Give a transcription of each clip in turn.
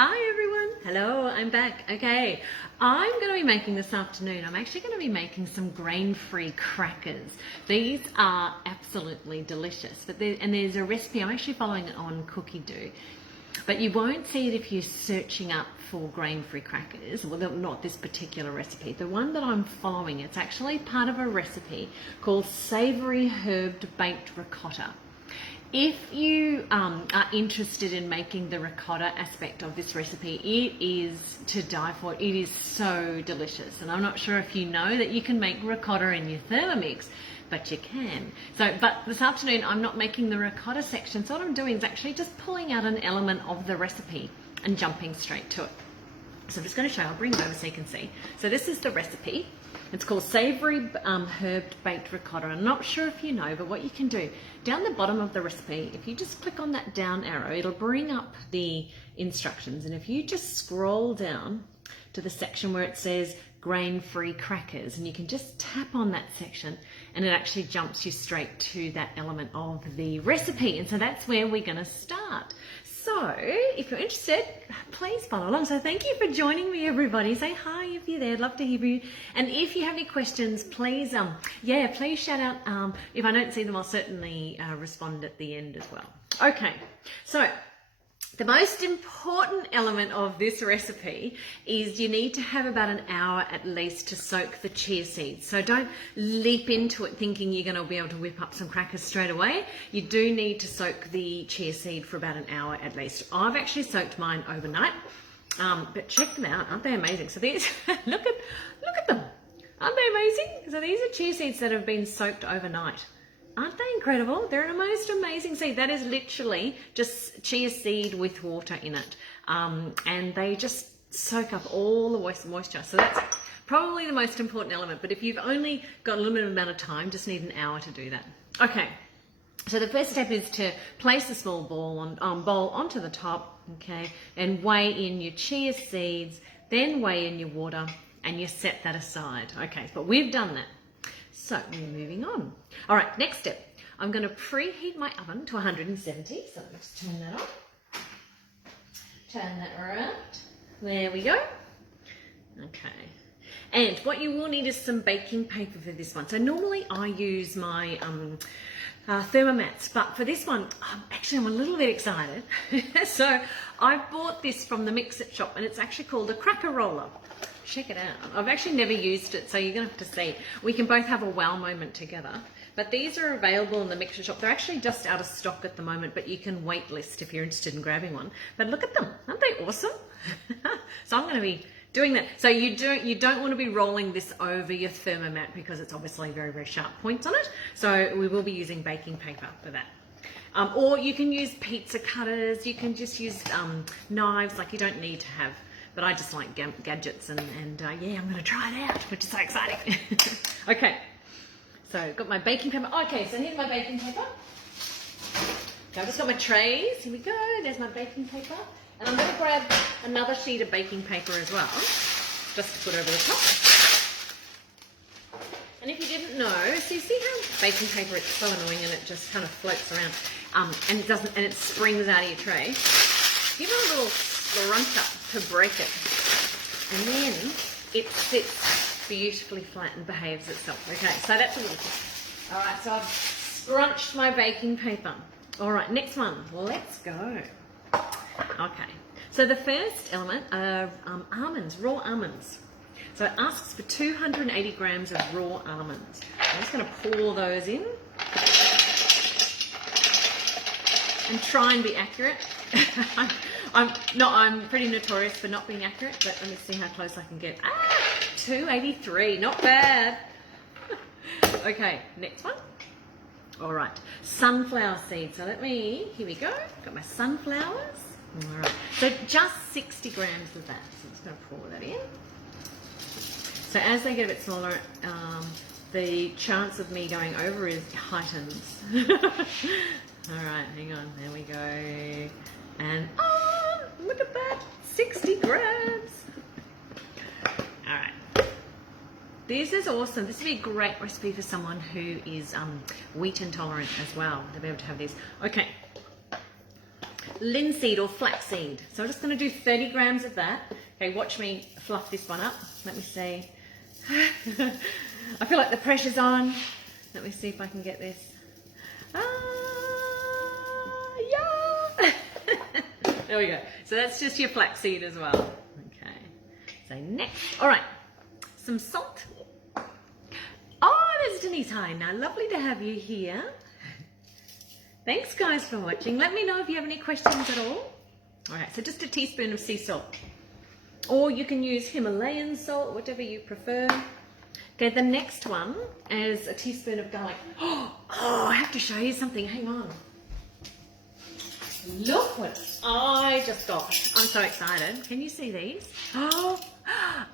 Hi everyone, hello, I'm back. Okay, I'm going to be making this afternoon, I'm actually going to be making some grain-free crackers. These are absolutely delicious, and there's a recipe, I'm actually following it on Cookie Dough, but you won't see it if you're searching up for grain-free crackers. Well, not this particular recipe. The one that I'm following, it's actually part of a recipe called Savoury Herbed Baked Ricotta. If you are interested in making the ricotta aspect of this recipe, it is to die for. It is so delicious. And I'm not sure if you know that you can make ricotta in your Thermomix, but you can. But this afternoon I'm not making the ricotta section. So what I'm doing is actually just pulling out an element of the recipe and jumping straight to it. So I'm just going to show you, I'll bring it over so you can see. So this is the recipe. It's called Savoury Herbed Baked Ricotta. I'm not sure if you know, but what you can do, down the bottom of the recipe, if you just click on that down arrow, it'll bring up the instructions. And if you just scroll down to the section where it says grain-free crackers, and you can just tap on that section, and it actually jumps you straight to that element of the recipe. And so that's where we're going to start. So if you're interested, please follow along. So thank you for joining me, everybody. Say hi if you're there. I'd love to hear you. And if you have any questions, please, please shout out. If I don't see them, I'll certainly respond at the end as well. Okay, so the most important element of this recipe is you need to have about an hour at least to soak the chia seeds. So don't leap into it thinking you're going to be able to whip up some crackers straight away. You do need to soak the chia seed for about an hour at least. I've actually soaked mine overnight, but check them out. Aren't they amazing? So these, look at them. Aren't they amazing? So these are chia seeds that have been soaked overnight. Aren't they incredible? They're a most amazing seed. That is literally just chia seed with water in it. And they just soak up all the moisture. So that's probably the most important element. But if you've only got a limited amount of time, just need an hour to do that. Okay. So the first step is to place a small bowl onto the top, okay, and weigh in your chia seeds, then weigh in your water, and you set that aside. Okay, but we've done that. So we're moving on. All right, next step. I'm going to preheat my oven to 170. So let's turn that on. Turn that around. There we go. Okay. And what you will need is some baking paper for this one. So normally I use my Thermomats, but for this one, I'm a little bit excited. So I bought this from the Mix-It shop, and it's actually called a cracker roller. Check it out. I've actually never used it, so you're going to have to see. We can both have a wow moment together. But these are available in the Mix-It shop. They're actually just out of stock at the moment, but you can wait list if you're interested in grabbing one. But look at them. Aren't they awesome? So I'm going to be doing that. So you don't want to be rolling this over your Thermomat because it's obviously very, very sharp points on it. So we will be using baking paper for that. Or you can use pizza cutters. You can just use knives. Like, you don't need to have. But I just like gadgets, and yeah, I'm going to try it out, which is so exciting. Okay, so I've got my baking paper. Okay, so here's my baking paper. So I've just got my trays. Here we go. There's my baking paper. And I'm going to grab another sheet of baking paper as well, just to put over the top. And if you didn't know, so you see how baking paper, it's so annoying and it just kind of floats around, and it springs out of your tray. Give it a little scrunch up to break it, and then it sits beautifully flat and behaves itself. Okay, so that's a little tip. All right, so I've scrunched my baking paper. All right, next one, let's go. Okay, so the first element are almonds, raw almonds. So it asks for 280 grams of raw almonds. I'm just going to pour those in and try and be accurate. I'm pretty notorious for not being accurate, but let me see how close I can get. 283, not bad. Okay, next one. All right, sunflower seeds. So here we go. Got my sunflowers. All right, so just 60 grams of that. So I'm just going to pour that in. So as they get a bit smaller, the chance of me going over heightens. All right, hang on, there we go. And look at that, 60 grams. All right, this is awesome. This would be a great recipe for someone who is wheat intolerant as well. They'll be able to have this. Okay, linseed or flaxseed. So I'm just going to do 30 grams of that. Okay, watch me fluff this one up. Let me see. I feel like the pressure's on. Let me see if I can get this. Yeah. There we go. So that's just your flaxseed as well. Okay. So next, all right, some salt. Oh, there's Denise. Hi. Now, lovely to have you here. Thanks, guys, for watching. Let me know if you have any questions at all. All right, so just a teaspoon of sea salt. Or you can use Himalayan salt, whatever you prefer. Okay, the next one is a teaspoon of garlic. Oh, I have to show you something. Hang on. Look what I just got. I'm so excited. Can you see these? Oh,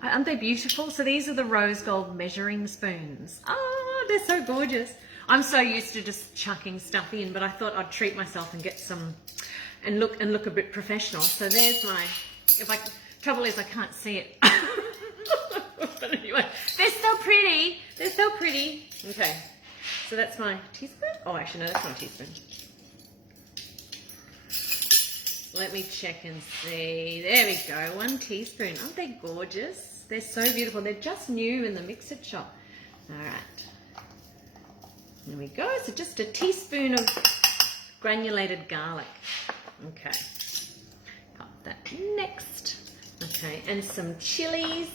aren't they beautiful? So these are the rose gold measuring spoons. Oh, they're so gorgeous. I'm so used to just chucking stuff in, but I thought I'd treat myself and get some and look a bit professional. So there's my, trouble is I can't see it. But anyway, they're so pretty. They're so pretty. Okay, so that's my teaspoon. Oh, actually, no, that's not a teaspoon. Let me check and see. There we go, 1 teaspoon. Aren't they gorgeous? They're so beautiful. They're just new in the mix-it shop. All right. There we go. So just a teaspoon of granulated garlic. Okay. Pop that next. Okay, and some chilies.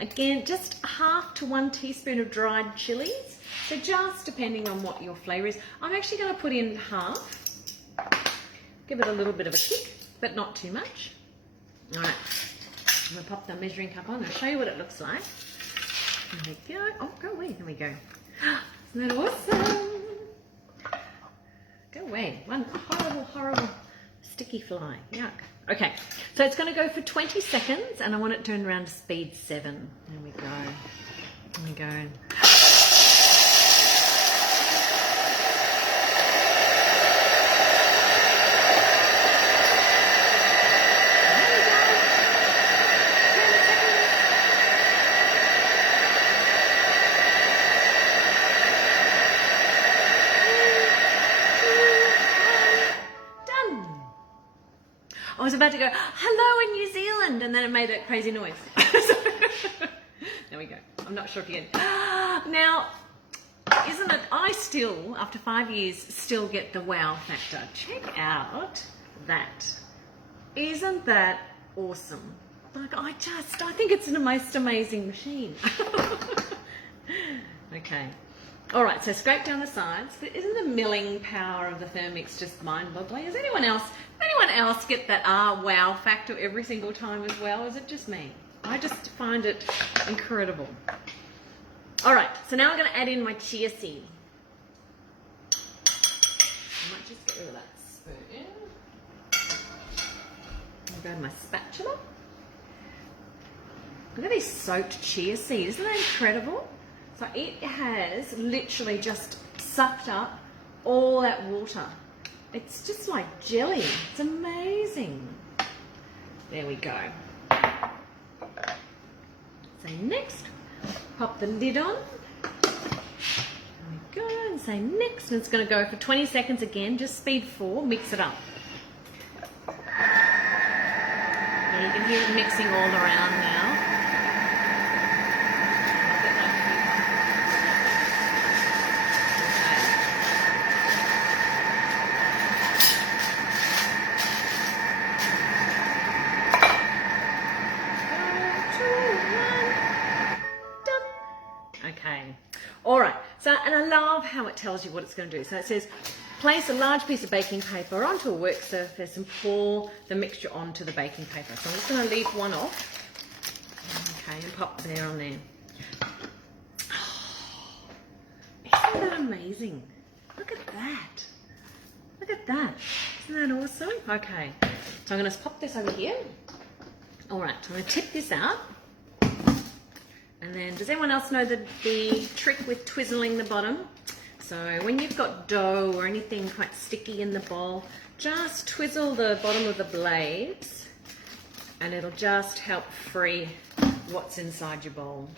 Again, just 1/2 to 1 teaspoon of dried chilies. So just depending on what your flavour is. I'm actually going to put in 1/2. Give it a little bit of a kick, but not too much. All right. I'm going to pop the measuring cup on and show you what it looks like. There we go. Oh, go away. There we go. Isn't that awesome? Go away. One horrible, horrible sticky fly. Yuck. Okay, so it's going to go for 20 seconds and I want it turned around to speed 7. There we go. There we go. I was about to go, hello in New Zealand, and then it made that crazy noise. There we go. I'm not sure if you get it. Now, isn't it, I still, after 5 years, still get the wow factor. Check out that. Isn't that awesome? Like, I think it's the most amazing machine. Okay. All right, so scrape down the sides. But isn't the milling power of the Thermomix just mind-boggling? Does anyone else get that wow factor every single time as well? Is it just me? I just find it incredible. All right, so now I'm going to add in my chia seed. I might just get rid of that spoon. I'll grab my spatula. Look at these soaked chia seeds. Isn't that incredible? So it has literally just sucked up all that water. It's just like jelly. It's amazing. There we go. So next, pop the lid on. There we go. And say next. And it's going to go for 20 seconds again. Just speed 4. Mix it up. And you can hear it mixing all around now. All right, so, and I love how it tells you what it's going to do. So it says, place a large piece of baking paper onto a work surface and pour the mixture onto the baking paper. So I'm just going to leave one off. Okay, and pop there on there. Oh, isn't that amazing? Look at that. Look at that. Isn't that awesome? Okay, so I'm going to pop this over here. All right, so I'm going to tip this out. And then, does anyone else know the trick with twizzling the bottom? So when you've got dough or anything quite sticky in the bowl, just twizzle the bottom of the blades and it'll just help free what's inside your bowl.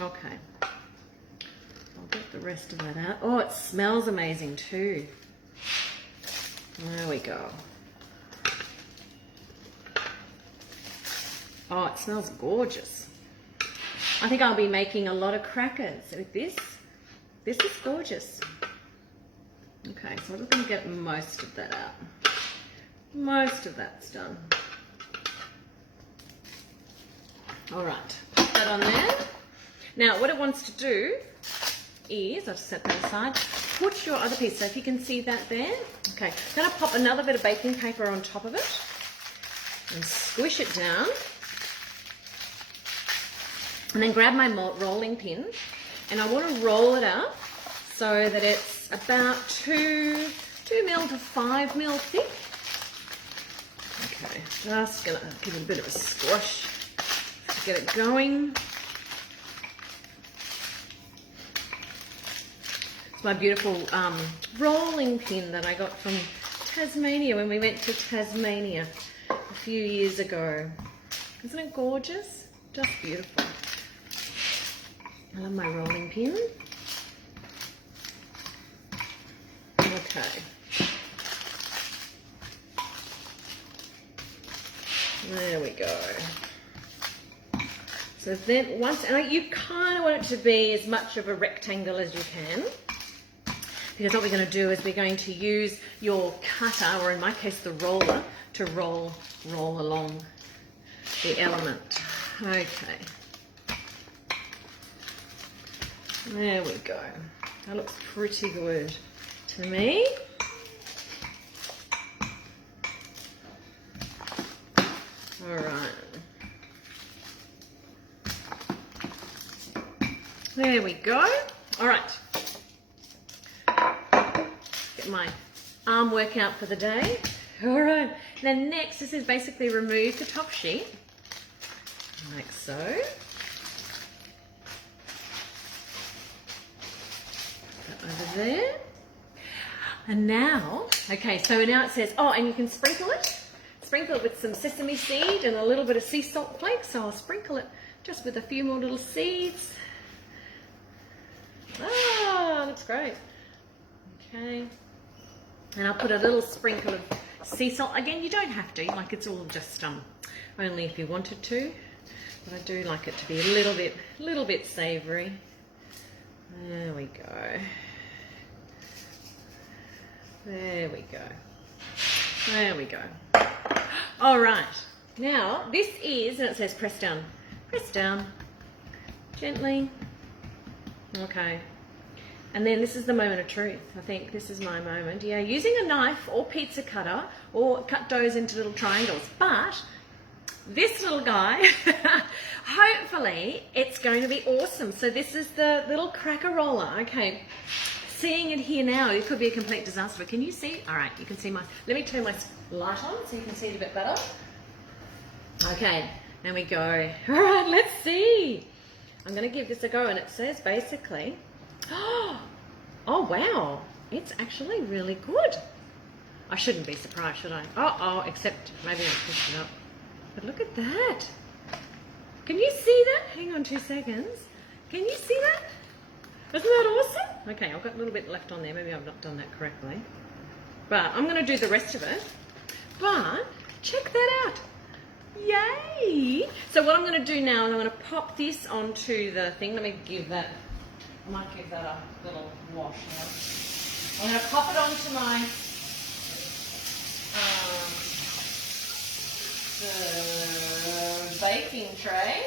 Okay. I'll get the rest of that out. Oh, it smells amazing too. There we go. Oh, it smells gorgeous. I think I'll be making a lot of crackers with this. This is gorgeous. Okay, so I'm just going to get most of that out. Most of that's done. All right, put that on there. Now, what it wants to do is, I'll just set that aside, put your other piece, so if you can see that there. Okay, I'm going to pop another bit of baking paper on top of it and squish it down. And then grab my rolling pin, and I want to roll it up so that it's about 2 mil to 5 mil thick. Okay, just gonna give it a bit of a squash to get it going. It's my beautiful rolling pin that I got from Tasmania when we went to Tasmania a few years ago. Isn't it gorgeous? Just beautiful. I love my rolling pin. Okay. There we go. So then once, and you kind of want it to be as much of a rectangle as you can, because what we're going to do is we're going to use your cutter, or in my case the roller, to roll along the element. Okay. There we go. That looks pretty good to me. All right. There we go. All right. Get my arm workout for the day. All right. Then next, this is basically remove the top sheet, like so. Over there. And now, okay, so now it says, oh, and you can sprinkle it with some sesame seed and a little bit of sea salt flakes. So I'll sprinkle it just with a few more little seeds. Ah, that's great. Okay. And I'll put a little sprinkle of sea salt. Again, you don't have to, like it's all just only if you wanted to. But I do like it to be a little bit savoury. There we go. There we go. There we go. All right. Now, this is, and it says press down. Press down. Gently. Okay. And then this is the moment of truth. I think this is my moment. Yeah, using a knife or pizza cutter, or cut doughs into little triangles. But this little guy, hopefully it's going to be awesome. So this is the little cracker roller. Okay. Seeing it here now, it could be a complete disaster. But can you see? All right, you can see let me turn my light on so you can see it a bit better. Okay, there we go. All right, let's see. I'm going to give this a go, and it says basically, oh wow, it's actually really good. I shouldn't be surprised, should I? Oh, except maybe I pushed it up. But look at that. Can you see that? Hang on 2 seconds. Can you see that? Isn't that awesome? Okay, I've got a little bit left on there. Maybe I've not done that correctly. But I'm going to do the rest of it. But check that out. Yay! So what I'm going to do now is I'm going to pop this onto the thing. Let me give that, I might give that a little wash now. I'm going to pop it onto my the baking tray.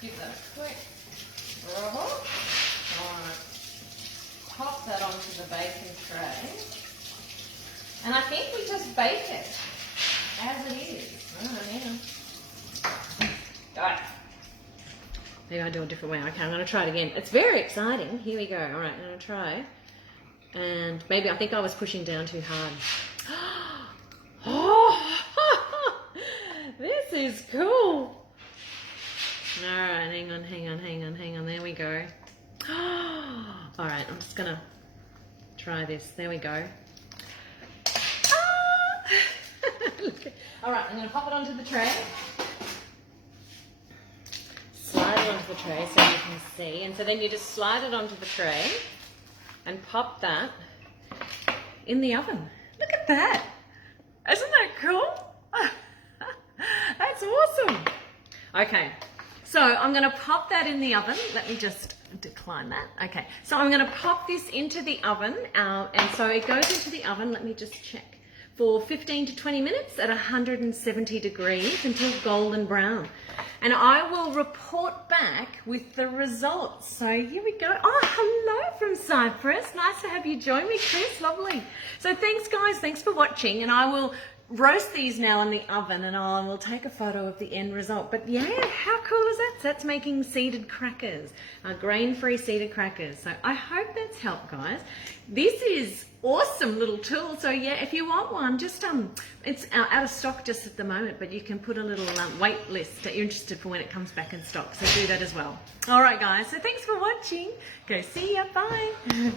Give that a quick rub. Alright, pop that onto the baking tray, and I think we just bake it as it is. Alright, maybe I'll do a different way. Okay, I'm going to try it again. It's very exciting. Here we go. Alright, I'm going to try, and maybe I think I was pushing down too hard. Oh, this is cool. Alright, hang on. There we go. All right, I'm just gonna try this. There we go. All right, I'm gonna pop it onto the tray. Slide it onto the tray so you can see. And so then you just slide it onto the tray and pop that in the oven. Look at that. Isn't that cool? That's awesome. Okay, so I'm going to pop that in the oven. Let me just decline that. Okay, so I'm going to pop this into the oven, and so it goes into the oven. Let me just check. For 15 to 20 minutes at 170 degrees until golden brown. And I will report back with the results. So here we go. Oh, hello from Cyprus. Nice to have you join me, Chris. Lovely. So thanks, guys. Thanks for watching. And I will roast these now in the oven, and I will take a photo of the end result. But yeah, how cool is that? So that's making seeded crackers, grain-free seeded crackers. So I hope that's helped, guys. This is awesome little tool. So yeah, if you want one, just it's out of stock just at the moment, but you can put a little wait list that you're interested for when it comes back in stock. So do that as well. All right, guys. So thanks for watching. Go see ya. Bye.